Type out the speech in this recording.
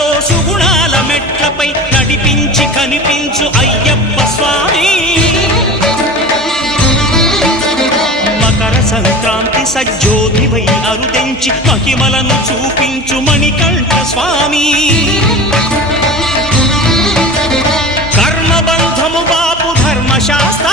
సుఖాలతో సుగుణాల మెట్లపై నడిపించి కనిపించు అయ్యప్ప స్వామి. మకర సంక్రాంతి సజ్జోతివై అరుదెంచి మహిమలను చూపించు మణికంఠ స్వామి. కర్మబంధము బాపు ధర్మశాస్త్ర